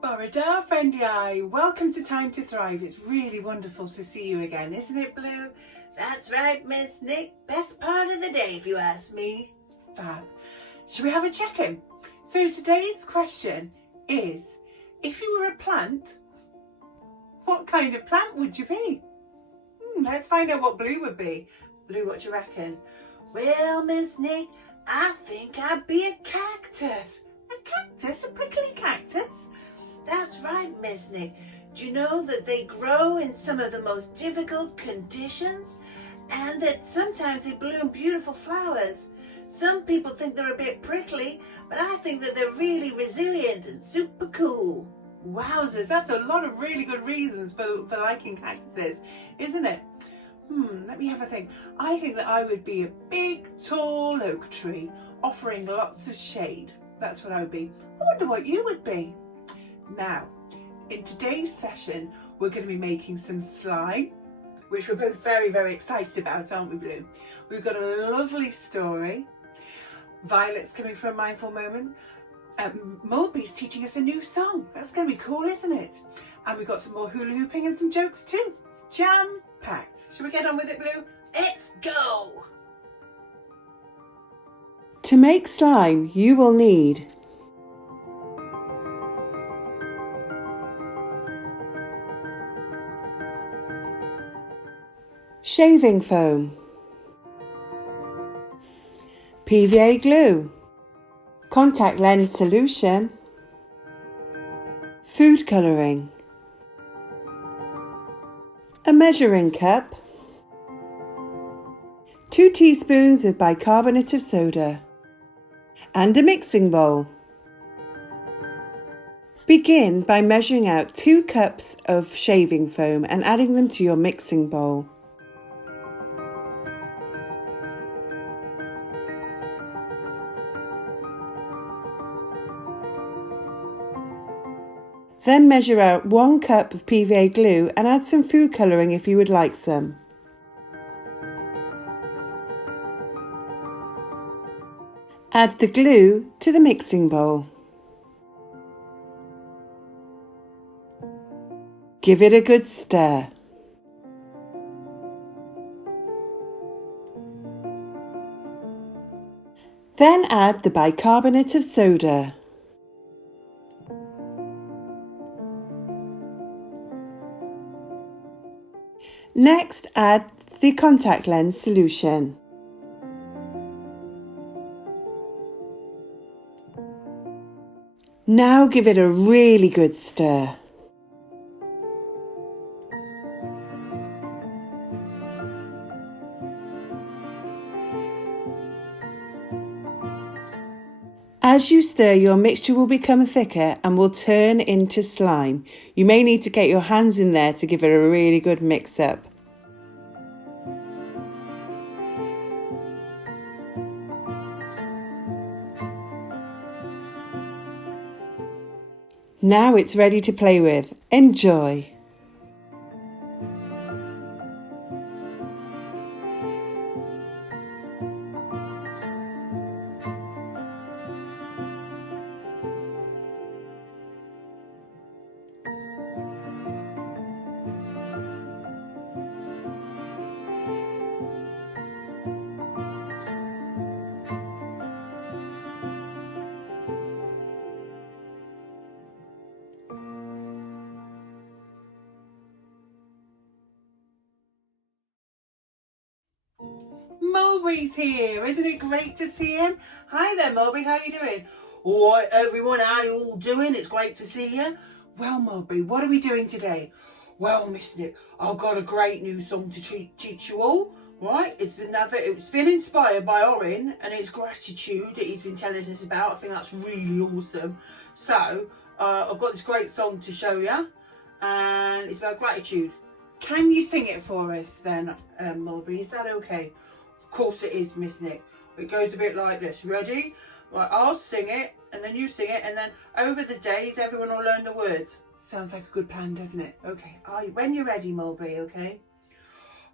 Borada, friendly eye, welcome to Time to Thrive. It's really wonderful to see you again, isn't it, Blue? That's right, Miss Nick. Best part of the day, if you ask me. Fab. Shall we have a check-in? So today's question is, if you were a plant, what kind of plant would you be? Let's find out what Blue would be. Blue, what do you reckon? Well, Miss Nick, I think I'd be a cactus. A cactus? A prickly cactus? That's right, Miss Nick. Do you know that they grow in some of the most difficult conditions? And that sometimes they bloom beautiful flowers. Some people think they're a bit prickly, but I think that they're really resilient and super cool. Wowzers, that's a lot of really good reasons for liking cactuses, isn't it? Let me have a think. I think that I would be a big, tall oak tree offering lots of shade. That's what I would be. I wonder what you would be. Now, in today's session, we're going to be making some slime, which we're both very, very excited about, aren't we, Blue? We've got a lovely story. Violet's coming for a mindful moment. Mulberry's teaching us a new song. That's going to be cool, isn't it? And we've got some more hula hooping and some jokes too. It's jam-packed. Shall we get on with it, Blue? Let's go! To make slime, you will need shaving foam, PVA glue, contact lens solution, food colouring, a measuring cup, 2 teaspoons of bicarbonate of soda, and a mixing bowl. Begin by measuring out 2 cups of shaving foam and adding them to your mixing bowl. Then measure out 1 cup of PVA glue and add some food colouring if you would like some. Add the glue to the mixing bowl. Give it a good stir. Then add the bicarbonate of soda. Next, add the contact lens solution. Now give it a really good stir. As you stir, your mixture will become thicker and will turn into slime. You may need to get your hands in there to give it a really good mix up. Now it's ready to play with. Enjoy! Mulberry's here. Isn't it great to see him? Hi there, Mulberry. How are you doing? All right, everyone, how you all doing? It's great to see you. Well, Mulberry, what are we doing today? Well, Miss Nick, I've got a great new song to teach you all. Right, it's been inspired by Oren and his gratitude that he's been telling us about. I think that's really awesome. So, I've got this great song to show you, and it's about gratitude. Can you sing it for us then, Mulberry? Is that okay? Of course it is, Miss Nick. It goes a bit like this. Ready? Right, I'll sing it, and then you sing it, and then over the days, everyone will learn the words. Sounds like a good plan, doesn't it? Okay, when you're ready, Mulberry, okay?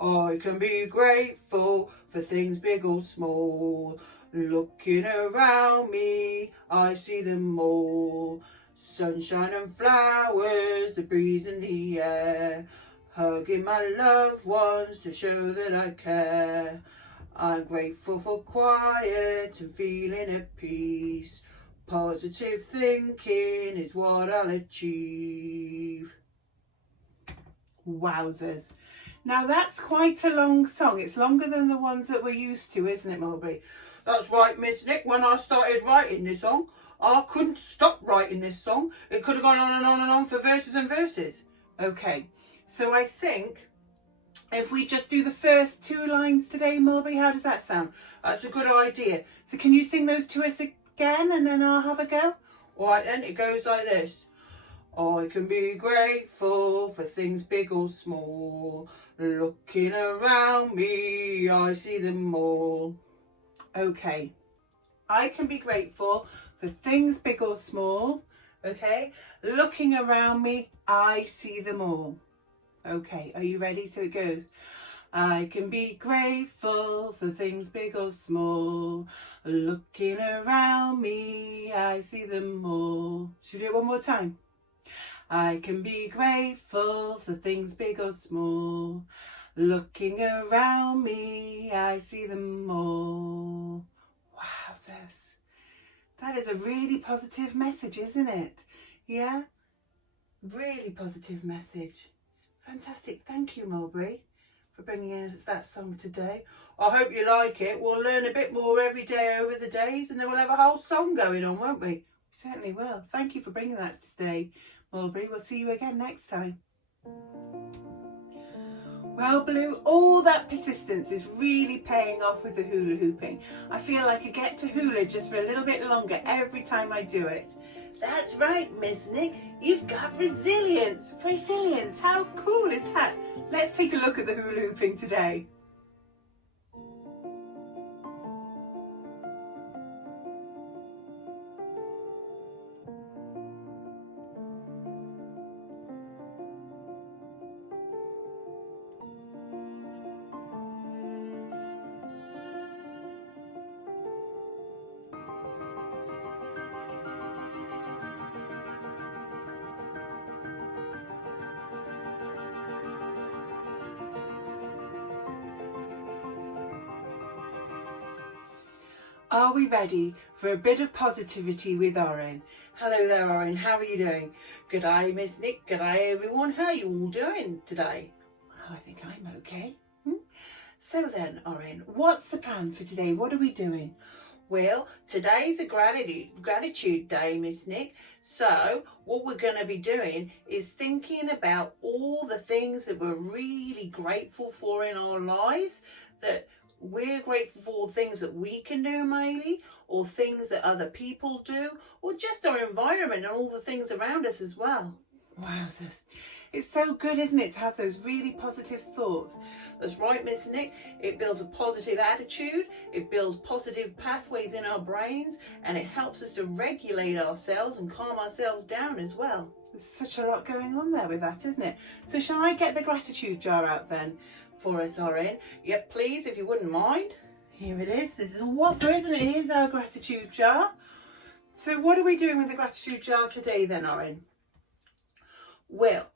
I can be grateful for things big or small. Looking around me, I see them all. Sunshine and flowers, the breeze in the air. Hugging my loved ones to show that I care. I'm grateful for quiet and feeling at peace. Positive thinking is what I'll achieve. Wowzers. Now that's quite a long song. It's longer than the ones that we're used to, isn't it, Mulberry? That's right, Miss Nick. When I started writing this song, I couldn't stop writing this song. It could have gone on and on and on for verses and verses. Okay, so I think if we just do the first 2 lines today, Mulberry, how does that sound? That's a good idea. So can you sing those to us again and then I'll have a go? All right then, it goes like this. I can be grateful for things big or small. Looking around me, I see them all. Okay, I can be grateful for things big or small. Okay, looking around me, I see them all. Okay, are you ready? So it goes. I can be grateful for things big or small. Looking around me, I see them all. Should we do it one more time? I can be grateful for things big or small. Looking around me, I see them all. Wowzers. That is a really positive message, isn't it? Yeah? Really positive message. Fantastic. Thank you, Mulberry, for bringing us that song today. I hope you like it. We'll learn a bit more every day over the days, and then we'll have a whole song going on, won't we? We certainly will. Thank you for bringing that today, Mulberry. We'll see you again next time. Well, Blue, all that persistence is really paying off with the hula hooping. I feel like I get to hula just for a little bit longer every time I do it. That's right, Miss Nick. You've got resilience. Resilience, how cool is that? Let's take a look at the hula hooping today. Are we ready for a bit of positivity with Oren? Hello there, Oren. How are you doing? Good day, Miss Nick. Good day, everyone. How are you all doing today? Well, I think I'm okay. So then, Oren, what's the plan for today? What are we doing? Well, today's a gratitude day, Miss Nick. So what we're going to be doing is thinking about all the things that we're really grateful for in our lives, that we're grateful for things that we can do maybe, or things that other people do, or just our environment and all the things around us as well. Wowzers. It's so good, isn't it, to have those really positive thoughts? That's right, Miss Nick. It builds a positive attitude, it builds positive pathways in our brains, and it helps us to regulate ourselves and calm ourselves down as well. There's such a lot going on there with that, isn't it? So shall I get the gratitude jar out then for us, Oren? Yep, please, if you wouldn't mind. Here it is. This is a whopper, isn't it? Here's our gratitude jar. So what are we doing with the gratitude jar today then, Oren? Well,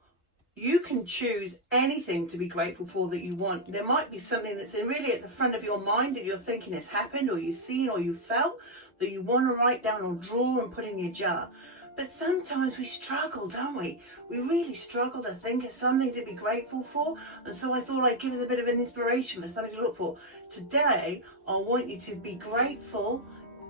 you can choose anything to be grateful for that you want. There might be something that's really at the front of your mind that you're thinking has happened, or you've seen, or you felt, that you want to write down or draw and put in your jar. But sometimes we struggle, don't we? We really struggle to think of something to be grateful for. And so I thought I'd give us a bit of an inspiration for something to look for. Today, I want you to be grateful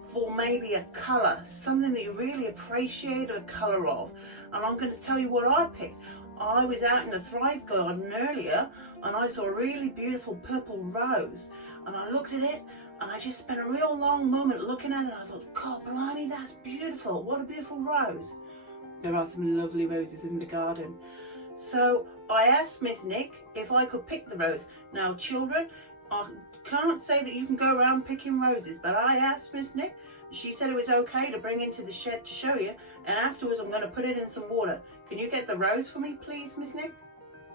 for maybe a colour, something that you really appreciate a colour of. And I'm going to tell you what I picked. I was out in the Thrive Garden earlier and I saw a really beautiful purple rose. And I looked at it and I just spent a real long moment looking at it. And I thought, God blimey, that's beautiful. What a beautiful rose. There are some lovely roses in the garden. So I asked Miss Nick if I could pick the rose. Now, children, I can't say that you can go around picking roses, but I asked Miss Nick. She said it was okay to bring into the shed to show you, and afterwards I'm going to put it in some water. Can you get the rose for me, please, Miss Nick?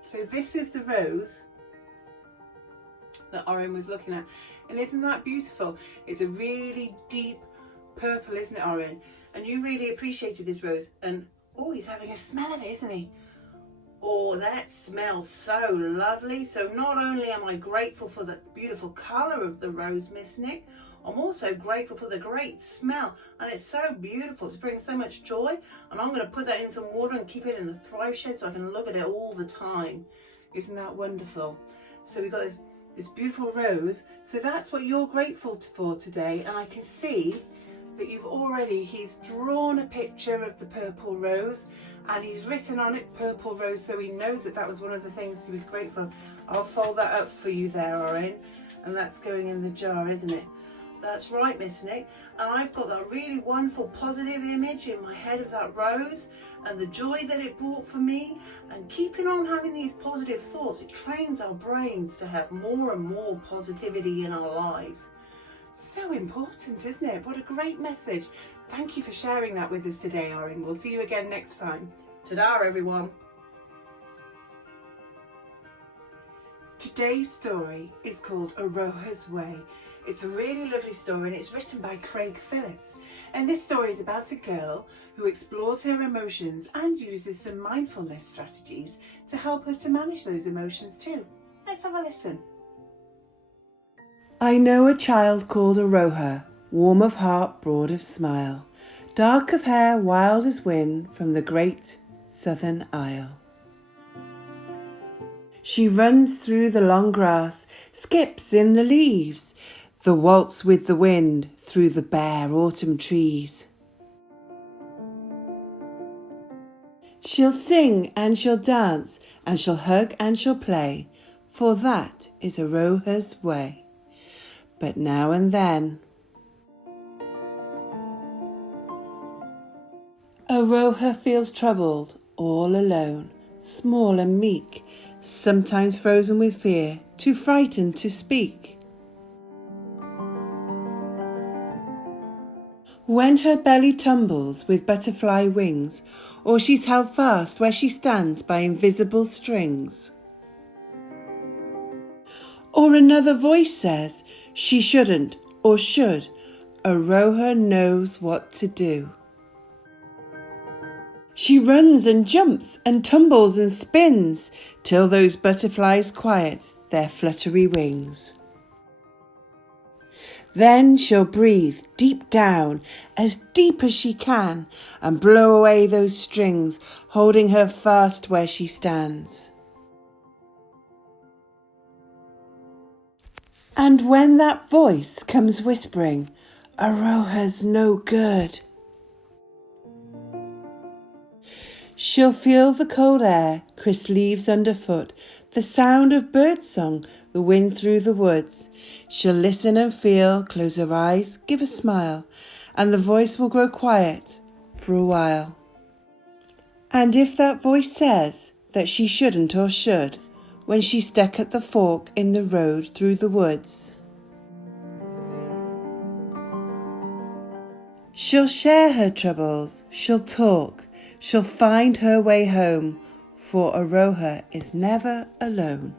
So this is the rose. that Oren was looking at. And isn't that beautiful? It's a really deep purple, isn't it, Oren? And you really appreciated this rose. And oh, he's having a smell of it, isn't he? Oh, that smells so lovely. So not only am I grateful for the beautiful colour of the rose, Miss Nick, I'm also grateful for the great smell. And it's so beautiful. It's bringing so much joy. And I'm going to put that in some water and keep it in the Thrive Shed so I can look at it all the time. Isn't that wonderful? So we've got this beautiful rose. So that's what you're grateful for today. And I can see that he's drawn a picture of the purple rose and he's written on it purple rose, so he knows that that was one of the things he was grateful for. I'll fold that up for you there, Oren, and that's going in the jar, isn't it? That's right, Miss Nick. And I've got that really wonderful positive image in my head of that rose and the joy that it brought for me. And keeping on having these positive thoughts, it trains our brains to have more and more positivity in our lives. So important, isn't it? What a great message. Thank you for sharing that with us today, Oren. We'll see you again next time. Ta-da, everyone. Today's story is called Aroha's Way. It's a really lovely story and it's written by Craig Phillips. And this story is about a girl who explores her emotions and uses some mindfulness strategies to help her to manage those emotions too. Let's have a listen. I know a child called Aroha, warm of heart, broad of smile, dark of hair, wild as wind from the great southern isle. She runs through the long grass, skips in the leaves, the waltz with the wind through the bare autumn trees. She'll sing and she'll dance and she'll hug and she'll play, for that is Aroha's way. But now and then Aroha feels troubled, all alone, small and meek, sometimes frozen with fear, too frightened to speak. When her belly tumbles with butterfly wings, or she's held fast where she stands by invisible strings. Or another voice says she shouldn't or should, Aroha knows what to do. She runs and jumps and tumbles and spins till those butterflies quiet their fluttery wings. Then she'll breathe deep down, as deep as she can, and blow away those strings, holding her fast where she stands. And when that voice comes whispering, Aroha's no good, she'll feel the cold air, crisp leaves underfoot, the sound of birdsong, the wind through the woods. She'll listen and feel, close her eyes, give a smile, and the voice will grow quiet for a while. And if that voice says that she shouldn't or should, when she's stuck at the fork in the road through the woods, she'll share her troubles, she'll talk, she'll find her way home, for Aroha is never alone.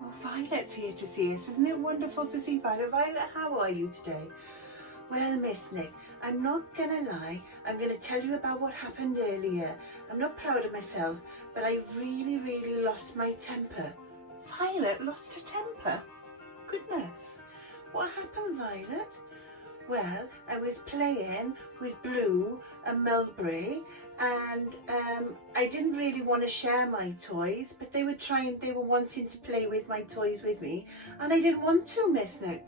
Well, Violet's here to see us. Isn't it wonderful to see Violet? Violet, how are you today? Well, Miss Nick, I'm not going to lie. I'm going to tell you about what happened earlier. I'm not proud of myself, but I really lost my temper. Violet lost her temper? Goodness. What happened, Violet? Well, I was playing with Blue and Mulberry and I didn't really want to share my toys, but they were wanting to play with my toys with me and I didn't want to, Miss Nick.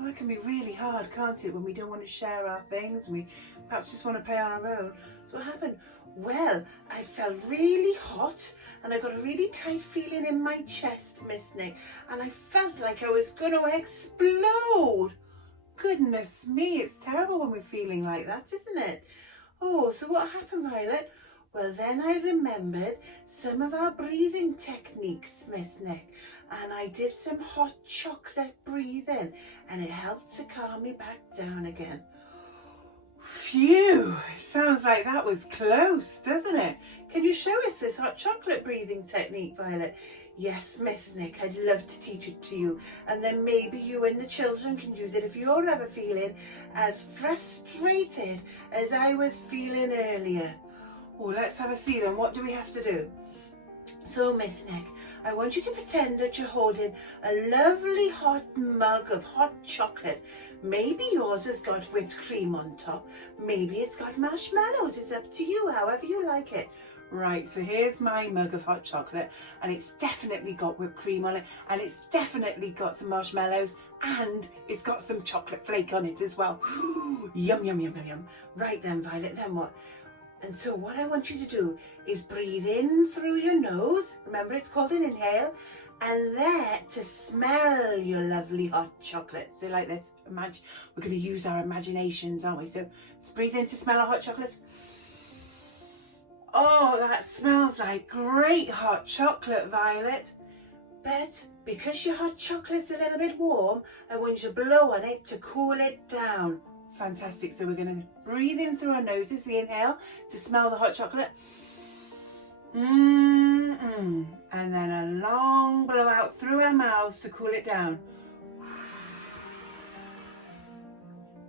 Oh, it can be really hard, can't it, when we don't want to share our things and we perhaps just want to play on our own. So what happened? Well, I felt really hot and I got a really tight feeling in my chest, Miss Nick, and I felt like I was going to explode. Goodness me, it's terrible when we're feeling like that, isn't it? Oh, so what happened, Violet? Well, then I remembered some of our breathing techniques, Miss Nick, and I did some hot chocolate breathing and it helped to calm me back down again. Phew, sounds like that was close, doesn't it? Can you show us this hot chocolate breathing technique, Violet? Yes, Miss Nick, I'd love to teach it to you. And then maybe you and the children can use it if you're ever feeling as frustrated as I was feeling earlier. Oh, let's have a see then. What do we have to do? So, Miss Nick, I want you to pretend that you're holding a lovely hot mug of hot chocolate. Maybe yours has got whipped cream on top. Maybe it's got marshmallows. It's up to you, however you like it. Right, so here's my mug of hot chocolate, and it's definitely got whipped cream on it, and it's definitely got some marshmallows, and it's got some chocolate flake on it as well. Yum, yum, yum, yum, yum. Right then, Violet, then what? And so what I want you to do is breathe in through your nose. Remember, it's called an inhale. And there to smell your lovely hot chocolate. So like this, imagine, we're going to use our imaginations, aren't we? So let's breathe in to smell our hot chocolates. Oh, that smells like great hot chocolate, Violet. But because your hot chocolate's a little bit warm, I want you to blow on it to cool it down. Fantastic. So we're going to breathe in through our noses, the inhale, to smell the hot chocolate. And then a long blow out through our mouths to cool it down.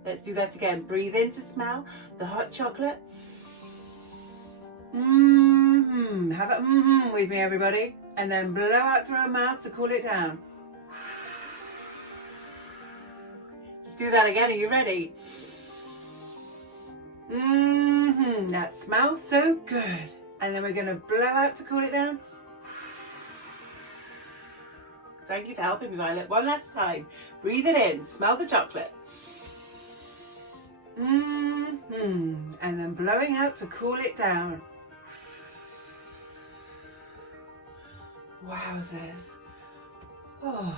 Let's do that again. Breathe in to smell the hot chocolate. Have it with me, everybody. And then blow out through our mouths to cool it down. Let's do that again. Are you ready? That smells so good. And then we're going to blow out to cool it down. Thank you for helping me, Violet. One last time. Breathe it in. Smell the chocolate. And then blowing out to cool it down. Wowzers. Oh.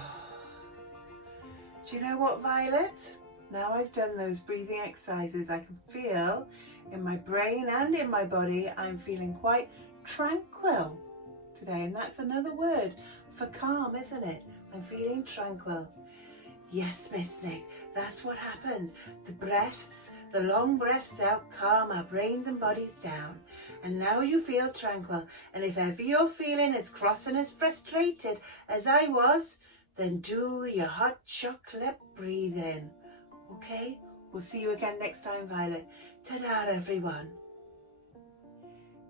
Do you know what, Violet? Now I've done those breathing exercises, I can feel in my brain and in my body, I'm feeling quite tranquil today. And that's another word for calm, isn't it? I'm feeling tranquil. Yes, Miss Nick, that's what happens. The breaths, the long breaths out calm our brains and bodies down. And now you feel tranquil. And if ever you're feeling as cross and as frustrated as I was, then do your hot chocolate breathing. Okay? We'll see you again next time, Violet. Ta-da, everyone.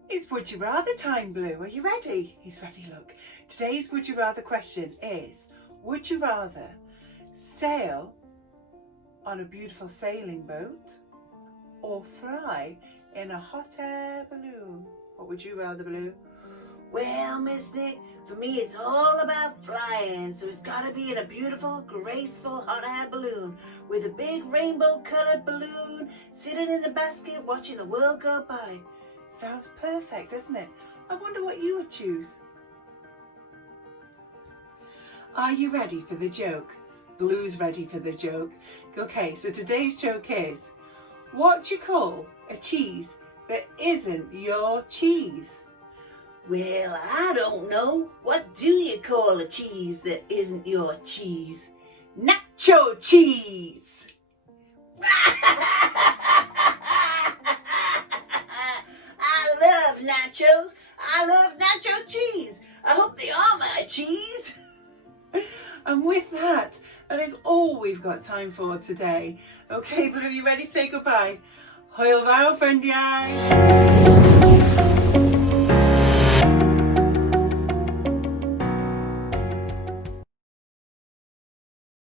It's Would You Rather time, Blue. Are you ready? He's ready, look. Today's Would You Rather question is, would you rather sail on a beautiful sailing boat or fly in a hot air balloon? What would you rather, Blue? Well, Miss Nick, for me it's all about flying, so it's got to be in a beautiful, graceful hot air balloon with a big rainbow-coloured balloon sitting in the basket watching the world go by. Sounds perfect, doesn't it? I wonder what you would choose. Are you ready for the joke? Blue's ready for the joke. Okay, so today's joke is, what do you call a cheese that isn't your cheese? Well, I don't know. What do you call a cheese that isn't your cheese? Nacho cheese! I love nachos. I love nacho cheese. I hope they are my cheese. And with that, that is all we've got time for today. Okay, Blue, you ready to say goodbye? Hwyl fawr, ffrindiau!